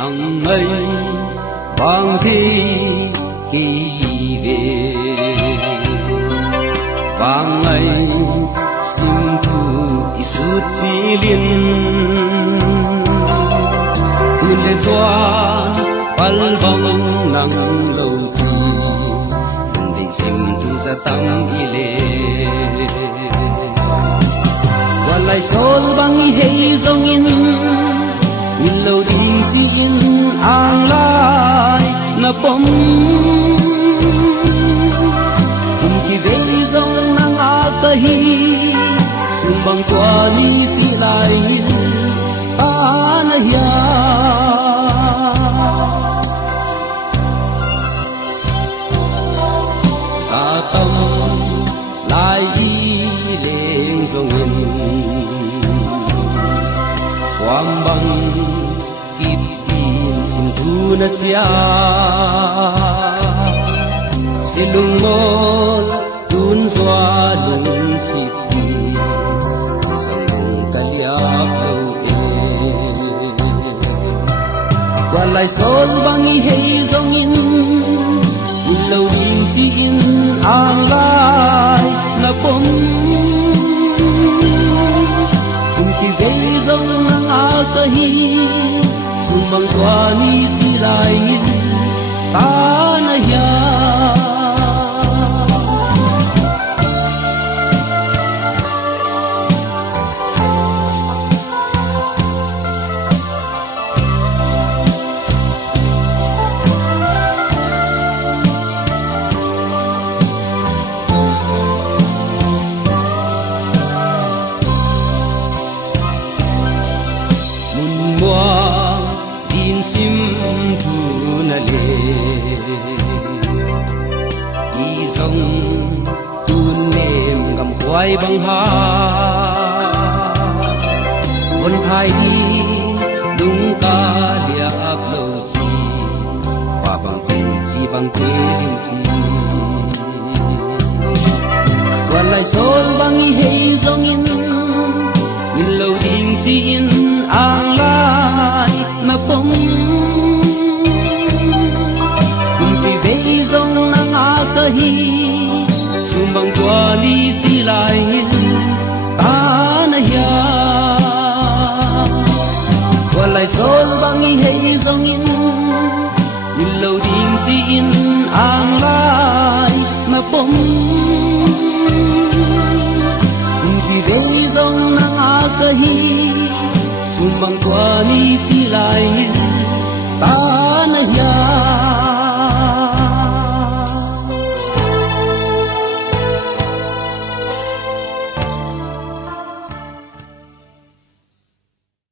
nắng mây vàng thi kỳ về vàng ngày xin thu isut chi liên tuôn lệ xoan pal bong nắng lâu chi đình xem thu ra tâm ile quan lại sol bang hay dòng in nhìn lâu đi chỉ in ang lai na pom cùng kỳ về dòng nang ata hi sum bang qua ni chỉ lại ta na ya sa tâm lại lên dòng in quang bang thu na chia silung mon tun zwa lung sipi sang kaliap lo e quan lai sol bangi hei zong in lâu in chi in ang lai na pom kum ki vei zong nang a ka hi mang qua ni chỉ lại ta na ya quay bằng ha quân khai đi đúng ca liệp lâu chi và bằng chi bằng thế chi quan lại sol bằng hay dòng in nhìn lâu đình chi in ang lai mà bông cùng kỳ vây dòng nang a cơ hi bằng qua đi chỉ lại ta na ya qua lại sol bằng hay dòng in nhìn lâu đình chỉ in ang lai mà bom cùng kỳ vây dòng nang a cơ hi sum bằng qua đi chỉ lại ta